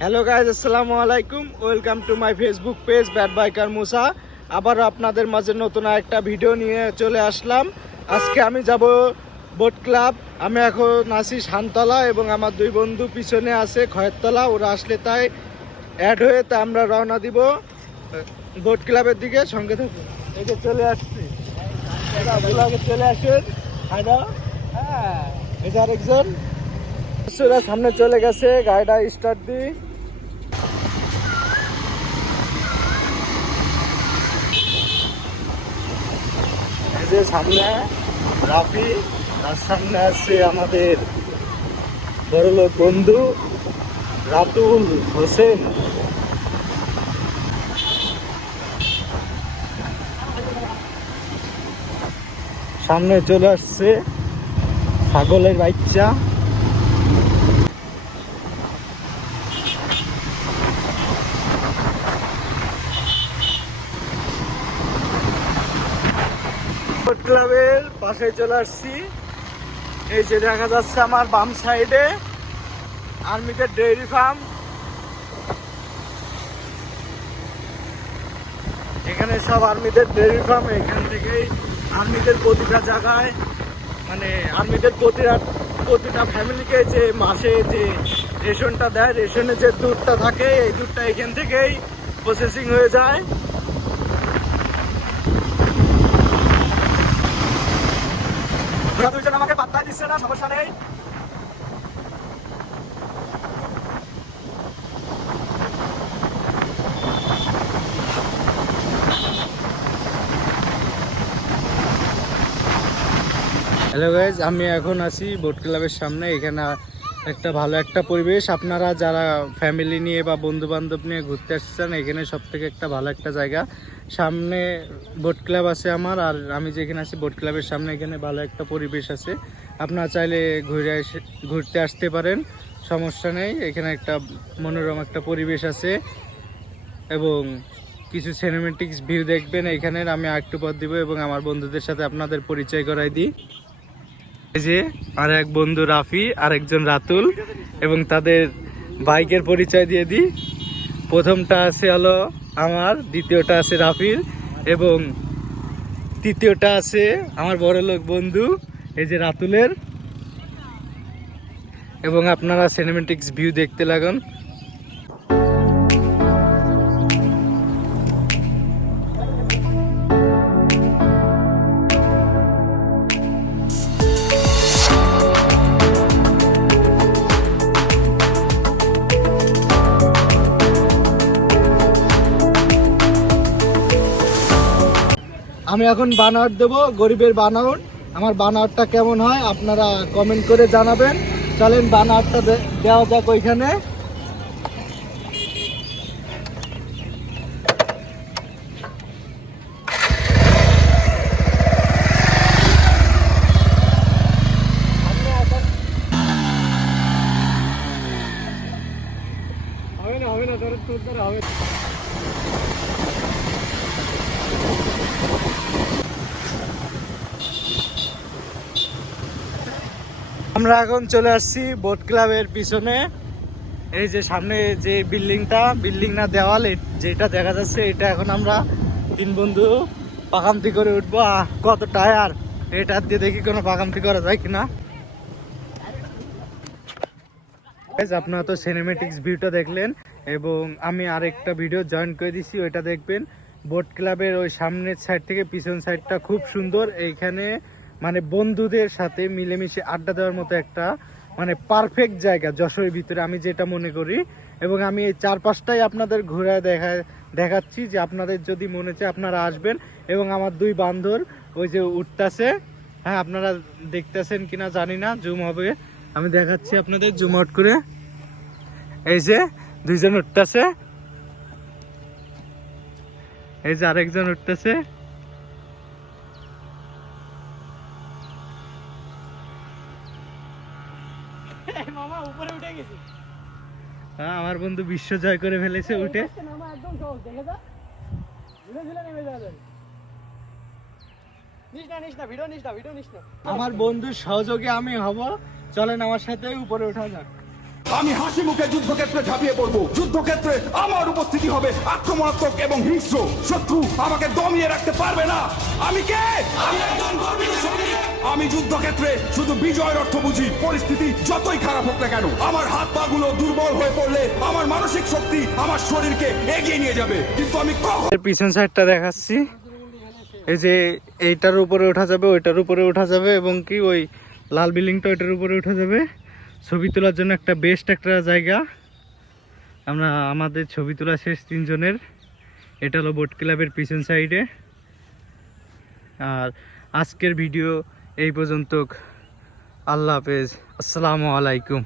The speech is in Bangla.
হ্যালো গাইজ, আসসালামু আলাইকুম। Welcome to my Facebook page bad biker Musa. আবার আপনাদের মাঝে নতুন একটা ভিডিও নিয়ে চলে আসলাম। আজকে আমি যাব বোট ক্লাব। আমি এখন আছি শানতলা এবং আমার দুই বন্ধু পিছনে আছে খয়েরতলা। ওরা আসলে তাই অ্যাড হয়ে তা আমরা রওনা দিব বোট ক্লাবের দিকে। সঙ্গে থাকুন। এই যে চলে আসছি, চলে আসেন। হ্যাঁ, এই যে আরেকজন সামনে চলে গেছে, গাড়িটা স্টার্ট দিই। যে সামনে রাফি, তার সামনে আছে আমাদের বড়লোক বন্ধু রাতুল হোসেন। সামনে চলে আসছে ছাগলের বাচ্চা। ক্লাবের পাশে চলে আসছি। এই যে দেখা যাচ্ছে আমার বাম সাইডে আর্মিদের ডেইরি ফার্ম। এখানে সব আর্মিদের ডেইরি ফার্ম। এখান থেকেই আর্মিদের প্রতিটা জায়গায়, মানে আর্মিদের প্রতিটা ফ্যামিলিকে যে মাসে যে রেশনটা দেয়, রেশনে যে দুধটা থাকে, এই দুধটা এখান থেকেই প্রসেসিং হয়ে যায়। দুজন আমাকে পাত্তা দিচ্ছে না, সমস্যা নেই। হ্যালো গাইজ, আমি এখন আছি বোট ক্লাবের সামনে। এখানে একটা ভালো একটা পরিবেশ। আপনারা যারা ফ্যামিলি নিয়ে বা বন্ধু বান্ধব নিয়ে ঘুরতে আসছেন, এখানে সব থেকে একটা ভালো একটা জায়গা। সামনে বোট ক্লাব আছে আমার, আর আমি যেখানে আছি বোট ক্লাবের সামনে, এখানে ভালো একটা পরিবেশ আছে। আপনারা চাইলে ঘুরতে আসতে পারেন, সমস্যা নেই। এখানে একটা মনোরম একটা পরিবেশ আছে এবং কিছু সিনেমেটিক্স ভিউ দেখবেন এইখানের। আমি আরেকটু পথ দিব এবং আমার বন্ধুদের সাথে আপনাদের পরিচয় করাই দিই। এই যে আর এক বন্ধু রাফি, আরেকজন রাতুল, এবং তাদের বাইকের পরিচয় দিয়ে দিই। প্রথমটা আছে হলো আমার, দ্বিতীয়টা আছে রাফির, এবং তৃতীয়টা আছে আমার বড়লোক বন্ধু এই যে রাতুলের। এবং আপনারা সিনেমেটিক্স ভিউ দেখতে লাগুন। আমি এখন বানাওয়াট দেবো, গরিবের বানাওয়াট। আমার বানাওয়াটটা কেমন হয় আপনারা কমেন্ট করে জানাবেন। চলেন বানাওয়াটটা দেওয়া যাক ওইখানে। হবে না তোর দ্বারা হবে। আমরা এখন চলে আসছি বোট ক্লাবের পিছনে। এই যে সামনে যে বিল্ডিং না দেওয়াল যেটা দেখা যাচ্ছে, এটা এখন আমরা তিন বন্ধু পাকামতি করে উঠবো। কত টায়ার, এটা দিয়ে দেখি কোনো পাকামতি করা যায় কিনা। আপনারা তো সিনেমেটিক্স ভিউটা দেখলেন, এবং আমি আরেকটা ভিডিও জয়েন করে দিছি, ওইটা দেখবেন। বোট ক্লাবের ওই সামনের সাইড থেকে পিছন সাইডটা খুব সুন্দর। এইখানে মানে বন্ধুদের সাথে মিলেমিশে আড্ডা দেওয়ার মতো একটা মানে পারফেক্ট জায়গা যশোরের ভিতরে, আমি যেটা মনে করি। এবং আমি এই চারপাশটাই আপনাদের ঘুরে দেখাচ্ছি, যে আপনাদের যদি মনে চায় আপনারা আসবেন। এবং আমার দুই বান্ধব ওই যে উঠতেছে, হ্যাঁ আপনারা দেখতেছেন কিনা জানি না, জুম হবে, আমি দেখাচ্ছি আপনাদের জুম আউট করে। এই যে দুইজন উঠতেছে, এই যে আরেকজন উঠতেছে। আমার বন্ধু বিশ্ব জয় করে ফেলেছে উঠে। আমার বন্ধুর সহযোগে আমি হব। চলেন আমার সাথে উপরে ওঠা যাক। আমি হাসি মুখে যুদ্ধক্ষেত্রে ঝাঁপিয়ে পড়বো। যুদ্ধক্ষেত্রে আমার উপস্থিতি হবে আক্রমণাত্মক এবং হিংস্র। শত্রু আমাকে দমিয়ে রাখতে পারবে না। আমি কে? আমি একজন গর্বিত সৈনিক। আমি যুদ্ধক্ষেত্রে শুধু বিজয়ের অর্থ বুঝি। পরিস্থিতি যতই খারাপ হোক না কেন, আমার হাত পা গুলো দুর্বল হয়ে পড়লে আমার মানসিক শক্তি আমার শরীরকে এগিয়ে নিয়ে যাবে। কিন্তু আমি কখন পিছন সাইডটা দেখাচ্ছি। এই যে এইটার উপরে ওঠা যাবে, ওইটার উপরে ওঠা যাবে, এবং কি ওই লাল বিল্ডিংটা ওইটার উপরে ওঠা যাবে। ছবি তোলার জন্য একটা বেস্ট একটা জায়গা। আমরা আমাদের ছবি তোলা শেষ 3 জনের। এটা হলো বোট ক্লাবের পিছন সাইডে। আর আজকের ভিডিও এই পর্যন্ত। আল্লাহ হাফেজ, আসসালামু আলাইকুম।